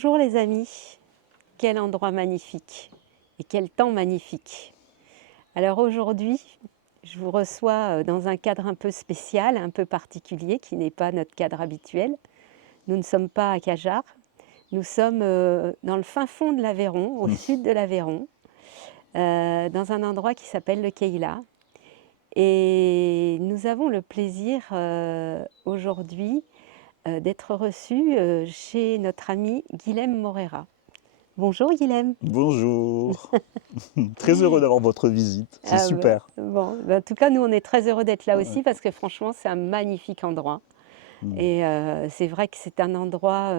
Bonjour les amis, quel endroit magnifique et quel temps magnifique. Alors aujourd'hui, je vous reçois dans un cadre un peu spécial, un peu particulier, qui n'est pas notre cadre habituel. Nous ne sommes pas à Cajarc, nous sommes dans le fin fond de l'Aveyron, au sud de l'Aveyron, dans un endroit qui s'appelle le Kayla. Et nous avons le plaisir aujourd'hui d'être reçus chez notre ami Guilhem Morera. Bonjour Guilhem. Bonjour, très heureux d'avoir votre visite, c'est super. En tout cas, nous, on est très heureux d'être là Ouais. aussi parce que franchement, c'est un magnifique endroit. Mm. Et c'est vrai que c'est un endroit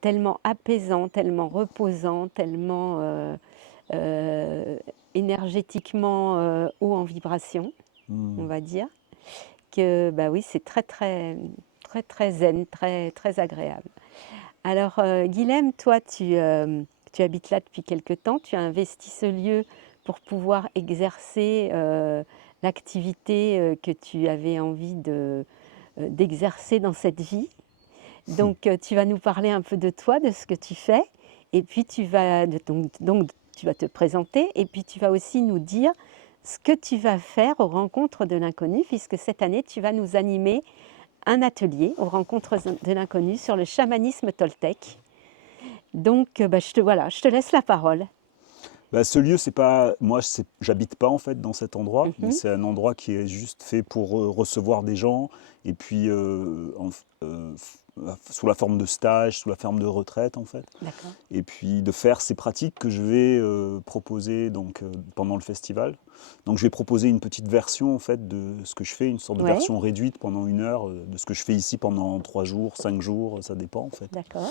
tellement apaisant, tellement reposant, tellement euh, énergétiquement haut en vibration, on Mm. va dire, que bah oui, c'est très, très, très, très zen, très, très agréable. Alors, Guilhem, toi, tu habites là depuis quelque temps. Tu as investi ce lieu pour pouvoir exercer l'activité que tu avais envie d'exercer dans cette vie. Donc, tu vas nous parler un peu de toi, de ce que tu fais. Et puis, tu vas te présenter. Et puis, tu vas aussi nous dire ce que tu vas faire aux rencontres de l'inconnu, puisque cette année, tu vas nous animer un atelier aux rencontres de l'inconnu sur le chamanisme toltèque. Donc, je te laisse la parole. Bah, ce lieu, c'est pas, moi, j'habite pas en fait dans cet endroit, mais Mhm, c'est un endroit qui est juste fait pour recevoir des gens et puis sous la forme de stage, sous la forme de retraite en fait, d'accord. et puis de faire ces pratiques que je vais proposer donc pendant le festival. Donc je vais proposer une petite version en fait de ce que je fais, une sorte de Ouais, version réduite pendant 1 heure de ce que je fais ici pendant 3 jours, 5 jours, ça dépend en fait. d'accord.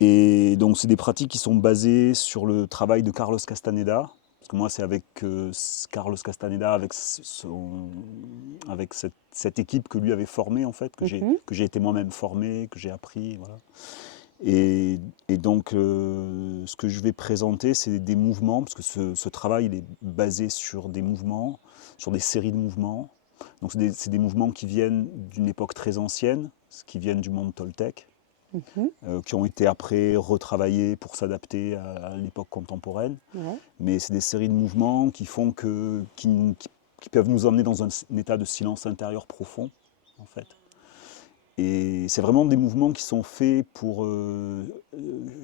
Et donc, c'est des pratiques qui sont basées sur le travail de Carlos Castaneda. Parce que moi, c'est avec Carlos Castaneda, avec cette équipe que lui avait formée, en fait, Mhm, que j'ai été moi-même formé, que j'ai appris. Voilà. Et, et donc, ce que je vais présenter, c'est des mouvements, parce que ce travail, il est basé sur des mouvements, sur des séries de mouvements. Donc, c'est des mouvements qui viennent d'une époque très ancienne, qui viennent du monde toltèque, mhm, qui ont été après retravaillés pour s'adapter à l'époque contemporaine. ouais, Mais c'est des séries de mouvements qui peuvent nous emmener dans un état de silence intérieur profond, en fait. Et c'est vraiment des mouvements qui sont faits pour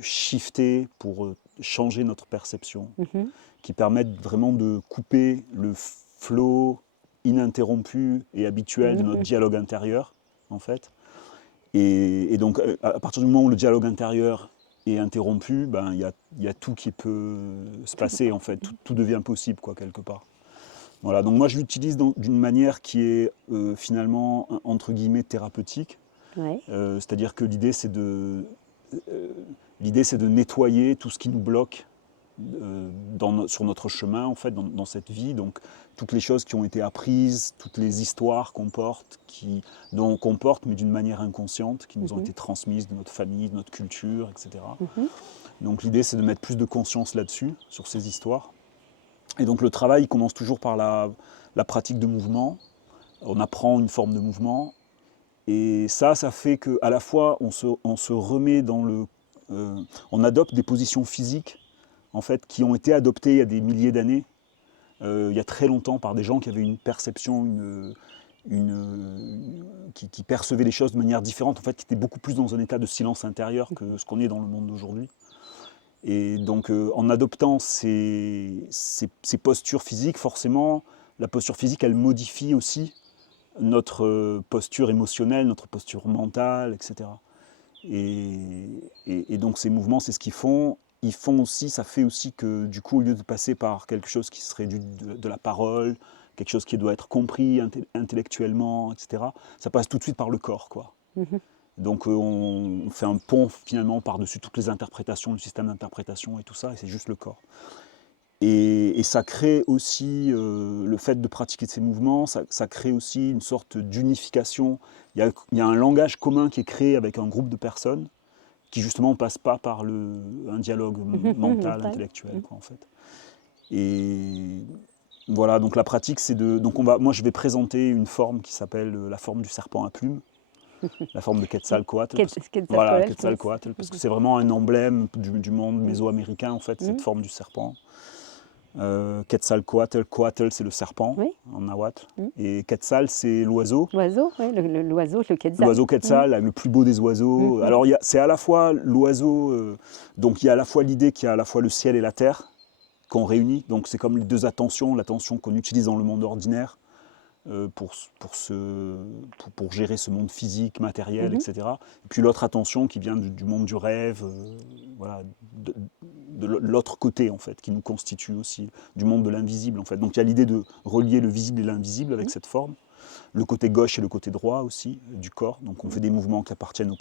shifter, pour changer notre perception, mhm, qui permettent vraiment de couper le flot ininterrompu et habituel de notre mhm, dialogue intérieur, en fait. Et donc, à partir du moment où le dialogue intérieur est interrompu, ben, y a tout qui peut se tout- passer, en fait. Tout devient possible, quoi, quelque part. Voilà, donc moi, je l'utilise d'une manière qui est finalement, entre guillemets, thérapeutique. ouais, C'est-à-dire que l'idée, c'est de nettoyer tout ce qui nous bloque sur notre chemin, en fait, dans cette vie. Donc, toutes les choses qui ont été apprises, toutes les histoires qu'on porte, mais d'une manière inconsciente, qui nous ont mhm, été transmises de notre famille, de notre culture, etc. mhm, Donc, l'idée, c'est de mettre plus de conscience là-dessus, sur ces histoires. Et donc, le travail commence toujours par la pratique de mouvement. On apprend une forme de mouvement. Et ça fait qu'à la fois, on se remet dans on adopte des positions physiques en fait, qui ont été adoptées il y a des milliers d'années, il y a très longtemps, par des gens qui avaient une perception, qui percevaient les choses de manière différente, en fait, qui étaient beaucoup plus dans un état de silence intérieur que ce qu'on est dans le monde d'aujourd'hui. Et donc, en adoptant ces postures physiques, forcément, la posture physique, elle modifie aussi notre posture émotionnelle, notre posture mentale, etc. Et donc ces mouvements, c'est ce qu'ils font. Ils font aussi, ça fait aussi que du coup, au lieu de passer par quelque chose qui serait de la parole, quelque chose qui doit être compris intellectuellement, etc., ça passe tout de suite par le corps, quoi. mhm. Donc on fait un pont finalement par-dessus toutes les interprétations, le système d'interprétation et tout ça, et c'est juste le corps. Et ça crée aussi, le fait de pratiquer ces mouvements, ça crée aussi une sorte d'unification. Il y a un langage commun qui est créé avec un groupe de personnes qui justement passe pas par un dialogue mental, Mental. intellectuel, quoi, en fait. Et voilà, donc la pratique, c'est de. Donc moi, je vais présenter une forme qui s'appelle la forme du serpent à plumes. la forme de Quetzalcoatl. Quetzalcoatl, Voilà, oui. Quetzalcoatl, parce que c'est vraiment un emblème du monde mésoaméricain, en fait, cette forme du serpent. Quetzalcoatl, Coatl, c'est le serpent Oui. en nahuatl, Mm. et Quetzal, c'est l'oiseau. L'oiseau, oui, l'oiseau, le quetzal. L'oiseau Quetzal, le plus beau des oiseaux. Mhm. Alors, c'est à la fois l'oiseau, donc il y a à la fois l'idée qu'il y a à la fois le ciel et la terre qu'on réunit. Donc c'est comme les deux attentions, l'attention qu'on utilise dans le monde ordinaire pour gérer ce monde physique, matériel, Mhm. etc. Et puis l'autre attention qui vient du monde du rêve, voilà, de l'autre côté en fait, qui nous constitue aussi, du monde de l'invisible en fait. Donc il y a l'idée de relier le visible et l'invisible avec cette forme. Le côté gauche et le côté droit aussi du corps. Donc on fait des mouvements qui appartiennent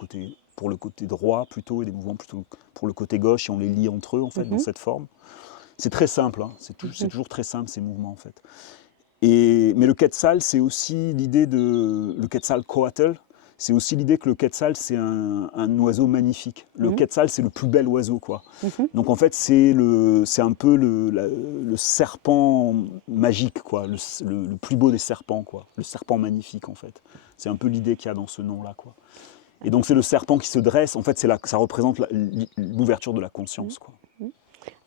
pour le côté droit plutôt, et des mouvements plutôt pour le côté gauche, et on les lie entre eux en fait dans cette forme. C'est très simple, hein. C'est toujours très simple ces mouvements en fait. Mais le Quetzal, c'est aussi l'idée de... Le Quetzalcoatl, c'est aussi l'idée que le Quetzal, c'est un oiseau magnifique. Le Quetzal, c'est le plus bel oiseau, quoi. Donc en fait, c'est un peu le serpent magique, quoi. Le plus beau des serpents, quoi. Le serpent magnifique, en fait. C'est un peu l'idée qu'il y a dans ce nom-là, quoi. Et donc c'est le serpent qui se dresse, en fait, ça représente l'ouverture de la conscience, quoi.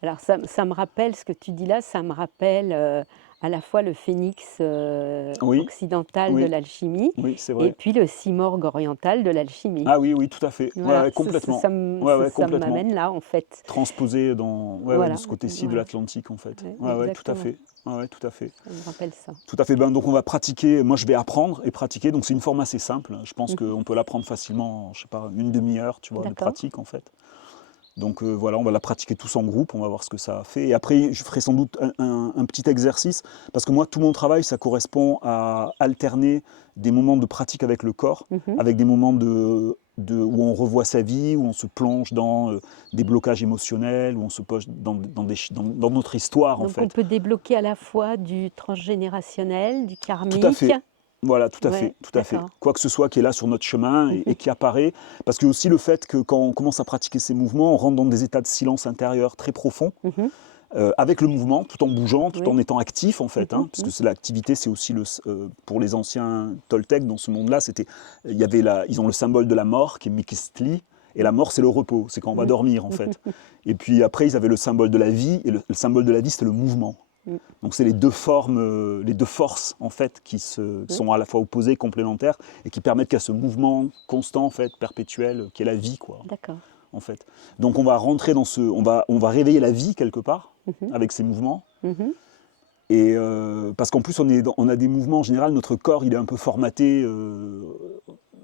Alors ça me rappelle, ce que tu dis là, ça me rappelle à la fois le phénix Oui, occidental de oui, l'alchimie oui, c'est et vrai. puis le cymorgue oriental de l'alchimie. Ah oui, oui, tout à fait. Ouais, Voilà, ouais, complètement. ça Complètement. m'amène là en fait. Transposé Voilà, de ce côté-ci de voilà. l'Atlantique en fait. Ouais, Ouais, tout à exactement. fait. Ouais, tout à fait. Ça me rappelle ça. Tout à fait. Ben, donc on va pratiquer, moi je vais apprendre et pratiquer, donc c'est une forme assez simple. Je pense qu'on peut l'apprendre facilement en, je sais pas, une demi-heure, tu vois, de D'accord. pratique en fait. Donc voilà, on va la pratiquer tous en groupe, on va voir ce que ça a fait. Et après, je ferai sans doute un petit exercice, parce que moi, tout mon travail, ça correspond à alterner des moments de pratique avec le corps, avec des moments où on revoit sa vie, où on se plonge dans des blocages émotionnels, où on se plonge dans notre histoire, en Donc on fait. peut débloquer à la fois du transgénérationnel, du Tout à karmique. fait. Voilà, tout à Ouais, fait, tout à fait. d'accord. Quoi que ce soit qui est là sur notre chemin et qui apparaît, parce que aussi le fait que quand on commence à pratiquer ces mouvements, on rentre dans des états de silence intérieur très profonds, avec le mouvement, tout en bougeant, tout en étant actif en fait, parce que l'activité, c'est aussi pour les anciens Toltecs dans ce monde-là, ils ont le symbole de la mort qui est Miquistli, et la mort c'est le repos, c'est quand on va dormir en fait. Et puis après ils avaient le symbole de la vie, et le symbole de la vie c'était le mouvement. Donc c'est les deux formes, les deux forces en fait qui sont à la fois opposées, complémentaires, et qui permettent qu'il y a ce mouvement constant en fait, perpétuel, qui est la vie quoi. D'accord. En fait. Donc on va rentrer dans on va réveiller la vie quelque part avec ces mouvements. Et parce qu'en plus on a des mouvements en général, notre corps il est un peu formaté.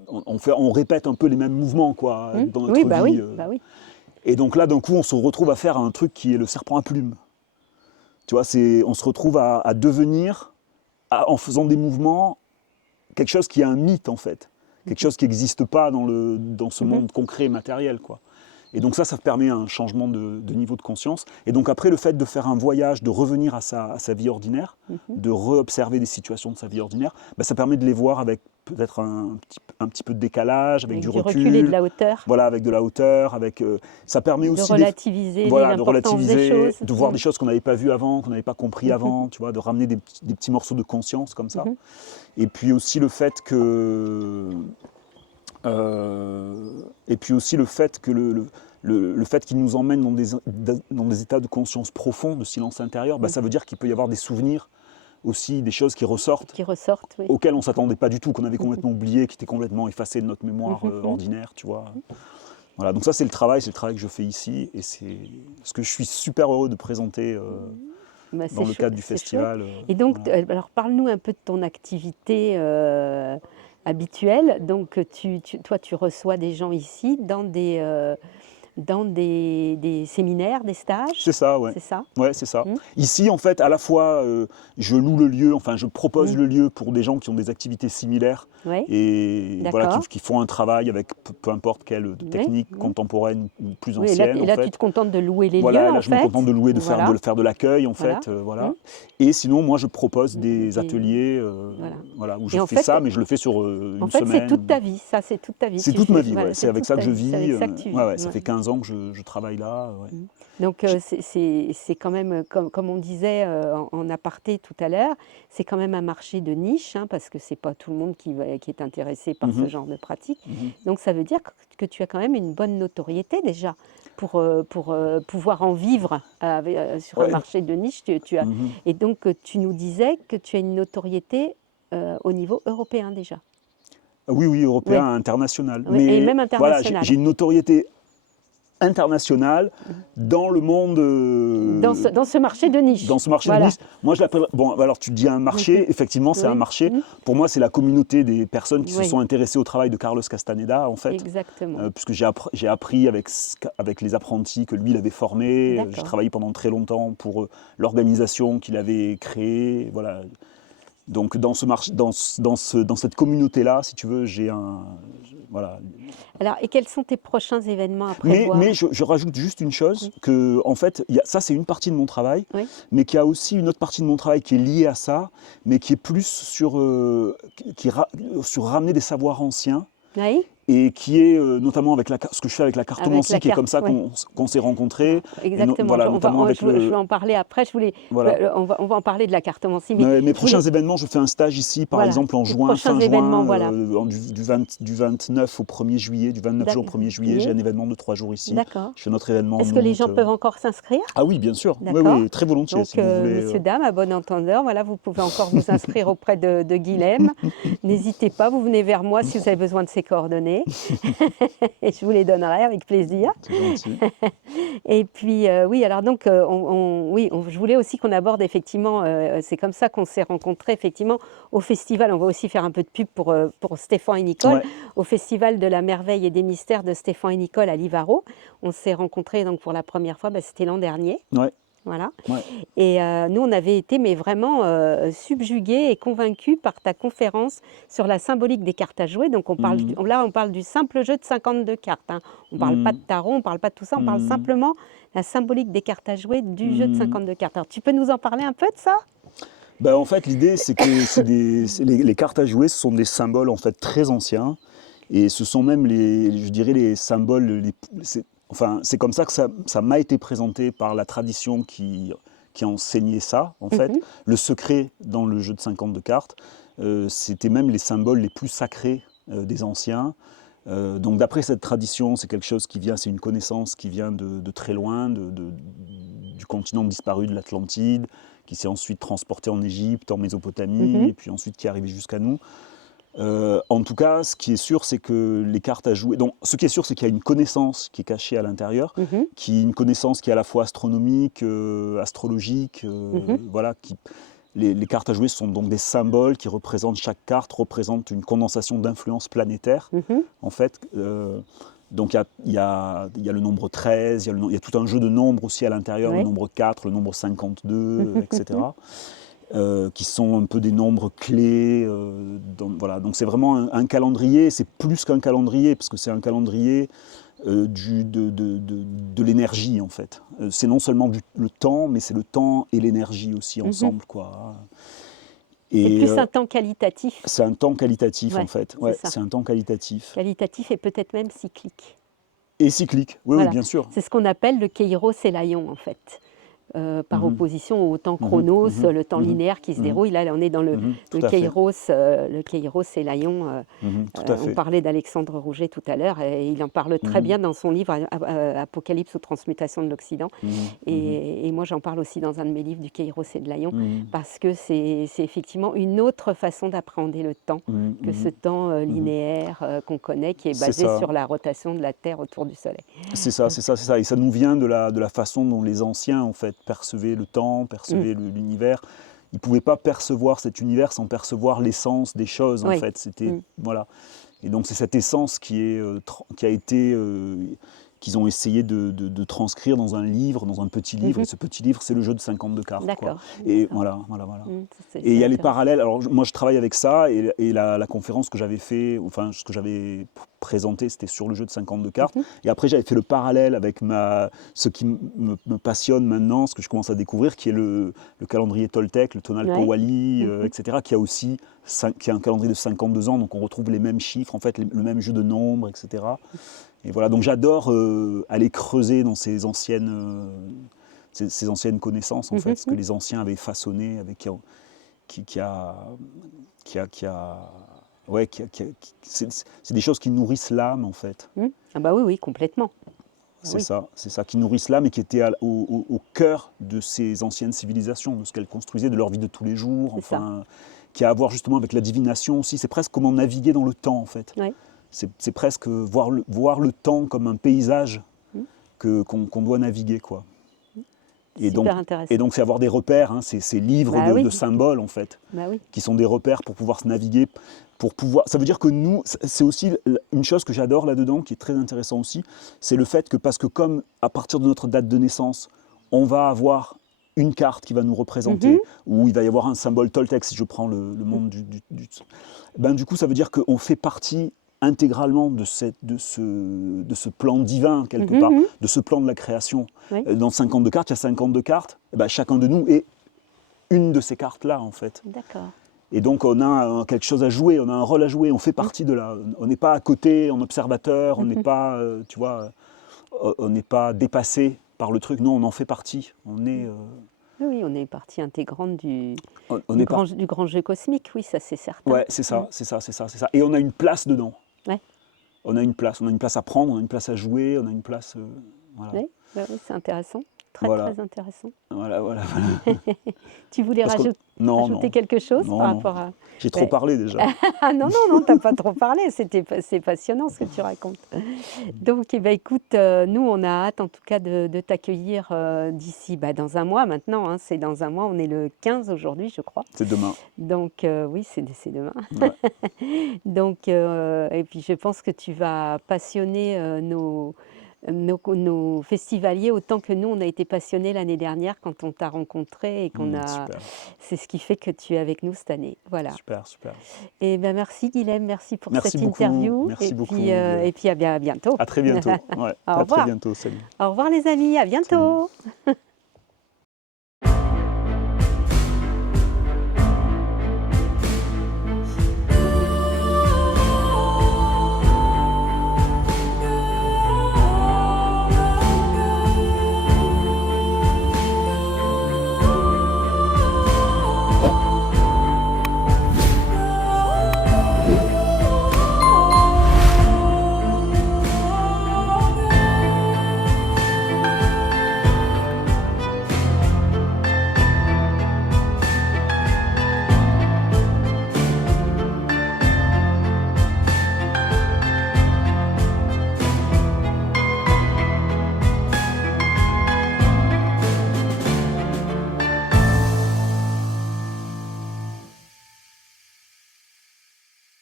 On répète un peu les mêmes mouvements quoi dans notre Oui, vie. bah oui, bah oui. Et donc là d'un coup on se retrouve à faire un truc qui est le serpent à plumes. Tu vois, on se retrouve à devenir, en faisant des mouvements, quelque chose qui est un mythe en fait, quelque chose qui n'existe pas dans ce monde concret, matériel, quoi. Et donc ça permet un changement de niveau de conscience. Et donc après, le fait de faire un voyage, de revenir à sa vie ordinaire, de re-observer des situations de sa vie ordinaire, bah, ça permet de les voir avec peut-être un petit peu de décalage, avec du recul et de la hauteur. Voilà, avec de la hauteur, ça permet aussi de relativiser l'importance des choses. de voir des choses qu'on n'avait pas vues avant, qu'on n'avait pas compris avant, tu vois, de ramener des petits morceaux de conscience comme ça. Et puis aussi le fait que le fait qu'il nous emmène dans des états de conscience profonds, de silence intérieur, bah, ça veut dire qu'il peut y avoir des souvenirs aussi, des choses qui ressortent, Oui. auxquelles on ne s'attendait pas du tout, qu'on avait complètement oublié, qui étaient complètement effacées de notre mémoire ordinaire, tu vois. Voilà, donc ça c'est le travail que je fais ici, et c'est ce que je suis super heureux de présenter dans le cadre du festival. Et donc, voilà. alors parle-nous un peu de ton activité habituelle. Donc toi, tu reçois des gens ici dans des séminaires, des stages. C'est ça, ouais. C'est ça. Ouais, c'est ça. Ici, en fait, à la fois, je loue le lieu, enfin, je propose le lieu pour des gens qui ont des activités similaires et voilà, qui font un travail avec peu importe quelle technique contemporaine ou plus ancienne. Et là tu te contentes de louer les voilà, lieux. Là, je me contente de louer, de faire de l'accueil, en Voilà. fait. Voilà. Et sinon, moi, je propose des ateliers voilà, où je fais ça, mais je le fais sur une semaine. En fait, c'est toute ta vie. Ça, c'est toute ta vie. C'est toute ma vie, ouais. C'est avec ça que je vis. C'est avec ça que tu vis. Ça fait 15 ans que je travaille là. Ouais. Mmh. Donc J'ai- c'est quand même, comme on disait, en aparté tout à l'heure, c'est quand même un marché de niche, hein, parce que c'est pas tout le monde qui est intéressé par ce Mhm, genre de pratique. mhm. Donc ça veut dire que tu as quand même une bonne notoriété déjà pour, pouvoir en vivre sur un Ouais. marché de niche. Tu as Mhm. et donc tu nous disais que tu as une notoriété, au niveau européen déjà? Oui, oui, européen, Oui, international. oui et Mais même voilà, j'ai international? j'ai une notoriété internationale Mmh. dans le monde, Dans ce marché de dans niche, ce marché de voilà. niche. Moi, je l'appelle. Bon, alors tu dis un marché, effectivement, c'est un Oui, marché. mmh, Pour moi, c'est la communauté des personnes qui se oui, sont intéressées au travail de Carlos Castaneda, en fait. exactement. Puisque j'ai appris avec les apprentis que lui, il avait formés. J'ai D'accord. travaillé pendant très longtemps pour l'organisation qu'il avait créée. Voilà. Donc, dans cette communauté-là, si tu veux, voilà. Alors et quels sont tes prochains événements à Mais prévoir? je rajoute juste une chose, Oui, que en fait, ça c'est une partie de mon travail, oui, mais qu'il y a aussi une autre partie de mon travail qui est liée à ça, mais qui est plus sur ramener des savoirs anciens, oui, et qui est notamment avec ce que je fais avec la avec la cartomancie, qui est comme carte, ça oui. qu'on s'est rencontrés, Alors exactement, voilà, notamment avec je vais en parler après, voilà. on va en parler de la cartomancie, mais Mes je prochains voulais événements, je fais un stage ici, par voilà, exemple en tes juin, prochains fin événements, juin, voilà. du 29 au 1er juillet, du 29 juin au 1er juillet, j'ai Juillet, un événement de 3 jours ici. d'accord. Je fais notre événement en Est-ce que les août. gens peuvent encore s'inscrire? Ah oui, bien sûr. Oui, D'accord. oui, très volontiers, si Donc, vous voulez. messieurs, dames, à bon entendeur, voilà, vous pouvez encore vous inscrire auprès de Guilhem. N'hésitez pas, vous venez vers moi si vous avez besoin de ses coordonnées et je vous les donnerai avec plaisir. C'est gentil. Et puis, oui, alors donc, je voulais aussi qu'on aborde effectivement, c'est comme ça qu'on s'est rencontrés effectivement au festival. On va aussi faire un peu de pub pour Stéphane et Nicole, Ouais, au festival de la merveille et des mystères de Stéphane et Nicole à Livaro. On s'est rencontrés donc pour la première fois, c'était l'an dernier. ouais, Voilà. ouais. Et nous, on avait été mais vraiment subjugués et convaincus par ta conférence sur la symbolique des cartes à jouer. Donc Mhm, là, on parle du simple jeu de 52 cartes, hein. On ne parle pas de mhm, tarot, on ne parle pas de tout ça, on parle mhm, simplement la symbolique des cartes à jouer du jeu de mhm. 52 cartes. Alors, tu peux nous en parler un peu de ça? Ben, en fait, l'idée, c'est que les cartes à jouer, ce sont des symboles en fait très anciens, et ce sont même je dirais, les symboles, enfin, c'est comme ça que ça m'a été présenté par la tradition qui enseignait ça, en fait. Mhm, Le secret dans le jeu de 52 cartes, c'était même les symboles les plus sacrés des anciens. Donc d'après cette tradition, c'est quelque chose qui vient, c'est une connaissance qui vient de très loin, du continent disparu de l'Atlantide, qui s'est ensuite transporté en Égypte, en Mésopotamie, mhm, et puis ensuite qui est arrivé jusqu'à nous. En tout cas, ce qui est sûr, c'est que les cartes à jouer. Donc, ce qui est sûr, c'est qu'il y a une connaissance qui est cachée à l'intérieur, mhm, qui est une connaissance qui est à la fois astronomique, astrologique, mhm, voilà. Les cartes à jouer sont donc des symboles qui représentent, chaque carte représente une condensation d'influence planétaire, mhm. en fait. Donc il y a le nombre 13, il y a tout un jeu de nombres aussi à l'intérieur, le Oui. nombre 4, le nombre 52, Mhm, mhm. etc., qui sont un peu des nombres clés. Voilà. Donc c'est vraiment un calendrier, c'est plus qu'un calendrier, parce que c'est un calendrier de l'énergie, en fait. C'est non seulement le temps, mais c'est le temps et l'énergie aussi Mhm. ensemble, quoi. C'est Et plus un temps qualitatif. c'est un temps qualitatif, en Ouais, fait. c'est Ouais, ça. c'est un temps qualitatif. Qualitatif et peut-être même cyclique. Et cyclique, oui, oui, Voilà. bien sûr. C'est ce qu'on appelle le Kairos et l'Aion, en fait. Par Mhm, opposition au temps mhm, chronos, mhm, le temps mhm, linéaire qui se mhm, déroule. Là, on est dans mhm, le tout à fait. Kairos et l'Aion. Tout à On fait. parlait d'Alexandre Rouget tout à l'heure et il en parle très Mhm, bien dans son livre Apocalypse ou transmutation de l'Occident. mhm, mhm, Et moi, j'en parle aussi dans un de mes livres du Kairos et de l'Aion mhm, parce que c'est effectivement une autre façon d'appréhender le temps mhm, que ce mhm, temps mhm. linéaire qu'on connaît, qui est C'est basé ça. sur la rotation de la Terre autour du Soleil. C'est ça, c'est ça, c'est ça. Et ça nous vient de la façon dont les anciens, en fait, percevaient le temps, Mm. percevaient l'univers. Ils ne pouvaient pas percevoir cet univers sans percevoir l'essence des choses, en Oui. fait. C'était, Mm. voilà. Et donc c'est cette essence qui a été, qu'ils ont essayé de transcrire dans un livre, dans un petit livre. Et Mhm. ce petit livre, c'est le jeu de 52 cartes, quoi. D'accord, Et d'accord. voilà, voilà, voilà. Et il C'est y a les intéressant. parallèles. Alors moi, je travaille avec ça, et la conférence que j'avais fait, enfin ce que j'avais présenté, c'était sur le jeu de 52 cartes. Mhm. Et après, j'avais fait le parallèle avec ce qui me passionne maintenant, ce que je commence à découvrir, qui est le calendrier Toltec, le Tonal Ouais. Powali, Mhm. etc., qui a aussi qui a un calendrier de 52 ans. Donc on retrouve les mêmes chiffres, en fait, le même jeu de nombres, etc. Et voilà, donc j'adore aller creuser dans ces anciennes connaissances, en fait, ce que les anciens avaient façonné, avec qui a, ouais, c'est des choses qui nourrissent l'âme, en fait. Ah bah oui, oui, complètement. Oui, C'est ça, qui nourrissent l'âme et qui étaient au cœur de ces anciennes civilisations, de ce qu'elles construisaient, de leur vie de tous les jours, c'est ça. enfin, qui a à voir justement avec la divination aussi. C'est presque comment naviguer dans le temps, en fait. Ouais. C'est presque voir le temps comme un paysage qu'on doit naviguer, quoi. Et Super donc, intéressant. c'est avoir des repères, hein, ces livres Bah oui, de symboles, en fait, bah oui. qui sont des repères pour pouvoir se naviguer, pour pouvoir. Ça veut dire que nous, c'est aussi une chose que j'adore là-dedans, qui est très intéressant aussi, c'est le fait que, parce que comme à partir de notre date de naissance, on va avoir une carte qui va nous représenter, où il va y avoir un symbole Toltec, si je prends le monde ben, du coup, ça veut dire qu'on fait partie intégralement de ce plan divin, quelque part, de ce plan de la création. Oui. Dans 52 cartes, il y a 52 cartes, et ben, chacun de nous est une de ces cartes-là, en fait. D'accord. Et donc on a quelque chose à jouer, on a un rôle à jouer, on fait partie de la... On n'est pas à côté, en observateur, on n'est pas, tu vois, on n'est pas dépassé par le truc, non, on en fait partie. On est... Oui, on est partie intégrante on est pas... du grand jeu cosmique, oui, ça c'est certain. Ouais, c'est ça, c'est ça, c'est ça, c'est ça. Et on a une place dedans. Ouais. On a une place à prendre, on a une place à jouer, on a une place... voilà. Oui, bah oui, c'est intéressant, très Voilà. très intéressant. Voilà. Tu voulais Parce que- rajouter quelque chose par rapport à... J'ai trop parlé déjà. Ah non, non, non, t'as pas trop parlé, c'est passionnant ce que tu racontes. Donc, eh ben, écoute, nous, on a hâte en tout cas de t'accueillir d'ici dans un mois maintenant, hein, c'est dans un mois, on est le 15 aujourd'hui, je crois. C'est demain. Donc, oui, c'est demain. Ouais. Donc, et puis je pense que tu vas passionner nos festivaliers autant que nous, on a été passionnés l'année dernière quand on t'a rencontré et Super, c'est ce qui fait que tu es avec nous cette année. Voilà. super, super. Et ben merci Guilhem, merci pour Merci cette beaucoup, interview. merci beaucoup. Et puis à bientôt. À très bientôt. Ouais, Au à très revoir. bientôt, salut. Au revoir les amis, à bientôt.